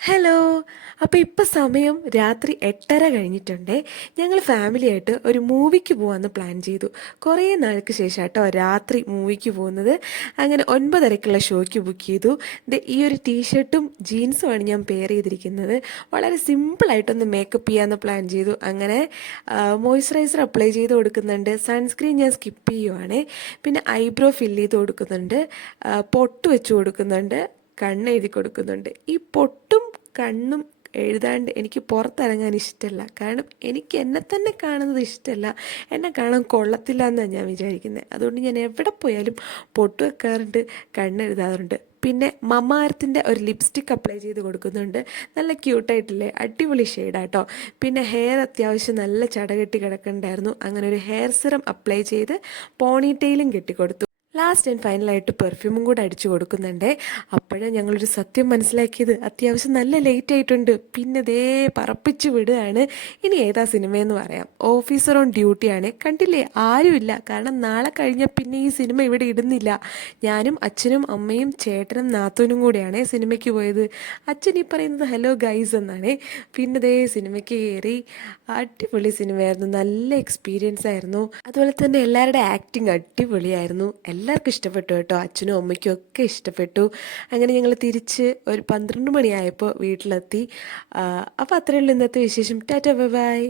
Hello. അപ്പോൾ ഇപ്പോൾ സമയം രാത്രി 8:30 കഴിഞ്ഞിട്ടുണ്ട്. ഞങ്ങൾ ഫാമിലിയായിട്ട് ഒരു മൂവിക്ക് പോകാമെന്ന് പ്ലാൻ ചെയ്തു. കുറേ നാൾക്ക് ശേഷം കേട്ടോ രാത്രി മൂവിക്ക് പോകുന്നത്. അങ്ങനെ 9:30ക്കുള്ള ഷോയ്ക്ക് ബുക്ക് ചെയ്തു. ഈ ഒരു ടീഷർട്ടും ജീൻസുമാണ് ഞാൻ പെയർ ചെയ്തിരിക്കുന്നത്. വളരെ സിമ്പിളായിട്ടൊന്ന് മേക്കപ്പ് ചെയ്യാമെന്ന് പ്ലാൻ ചെയ്തു. അങ്ങനെ മോയ്സ്ചറൈസർ അപ്ലൈ ചെയ്ത് കൊടുക്കുന്നുണ്ട്. സൺസ്ക്രീൻ ഞാൻ സ്കിപ്പ് ചെയ്യുവാണ്. പിന്നെ ഐബ്രോ ഫില്ല് ചെയ്ത് കൊടുക്കുന്നുണ്ട്. പൊട്ട് വെച്ച് കൊടുക്കുന്നുണ്ട്. കണ്ണെഴുതി കൊടുക്കുന്നുണ്ട്. ഈ പൊട്ടും കണ്ണും എഴുതാണ്ട് എനിക്ക് പുറത്തിറങ്ങാൻ ഇഷ്ടമല്ല. കാരണം എനിക്ക് എന്നെ തന്നെ കാണുന്നത് ഇഷ്ടമല്ല. എന്നെ കാണാൻ കൊള്ളത്തില്ല എന്നാണ് ഞാൻ വിചാരിക്കുന്നത്. അതുകൊണ്ട് ഞാൻ എവിടെ പോയാലും പൊട്ട് വെക്കാറുണ്ട്, കണ്ണെഴുതാറുണ്ട്. പിന്നെ മമാഅർത്തിൻ്റെ ഒരു ലിപ്സ്റ്റിക് അപ്ലൈ ചെയ്ത് കൊടുക്കുന്നുണ്ട്. നല്ല ക്യൂട്ടായിട്ടില്ലേ, അടിപൊളി ഷെയ്ഡാട്ടോ. പിന്നെ ഹെയർ അത്യാവശ്യം നല്ല ചടകെട്ടി കിടക്കണ്ടായിരുന്നു. അങ്ങനെ ഒരു ഹെയർ സിറം അപ്ലൈ ചെയ്ത് പോണി ടെയിലും കെട്ടിക്കൊടുത്തു. ലാസ്റ്റ് ആൻഡ് ഫൈനലായിട്ട് പെർഫ്യൂമും കൂടെ അടിച്ചു കൊടുക്കുന്നുണ്ട്. അപ്പോഴാണ് ഞങ്ങളൊരു സത്യം മനസ്സിലാക്കിയത്, അത്യാവശ്യം നല്ല ലേറ്റ് ആയിട്ടുണ്ട്. പിന്നെ ദേ പറപ്പിച്ച് വിടുകയാണ്. ഇനി ഏതാ സിനിമയെന്ന് പറയാം. ഓഫീസർ ഓൺ ഡ്യൂട്ടിയാണ്. കണ്ടില്ലേ, ആരുമില്ല. കാരണം നാളെ കഴിഞ്ഞാൽ പിന്നെ ഈ സിനിമ ഇവിടെ ഇടുന്നില്ല. ഞാനും അച്ഛനും അമ്മയും ചേട്ടനും നാത്തൂനും കൂടെയാണ് സിനിമയ്ക്ക് പോയത്. അച്ഛൻ ഈ പറയുന്നത് ഹലോ ഗൈസ് എന്നാണ്. പിന്നെ ദേ സിനിമയ്ക്ക് കയറി. അടിപൊളി സിനിമയായിരുന്നു, നല്ല എക്സ്പീരിയൻസ് ആയിരുന്നു. അതുപോലെ തന്നെ എല്ലാവരുടെ ആക്ടിങ് അടിപൊളിയായിരുന്നു. എല്ലാവർക്കും ഇഷ്ടപ്പെട്ടു കേട്ടോ, അച്ഛനും അമ്മയ്ക്കും ഒക്കെ ഇഷ്ടപ്പെട്ടു. അങ്ങനെ ഞങ്ങൾ തിരിച്ച് ഒരു 12 മണിയായപ്പോൾ വീട്ടിലെത്തി. അപ്പോൾ അത്രയേ ഉള്ളൂ ഇന്നത്തെ വിശേഷം. Tata bye bye.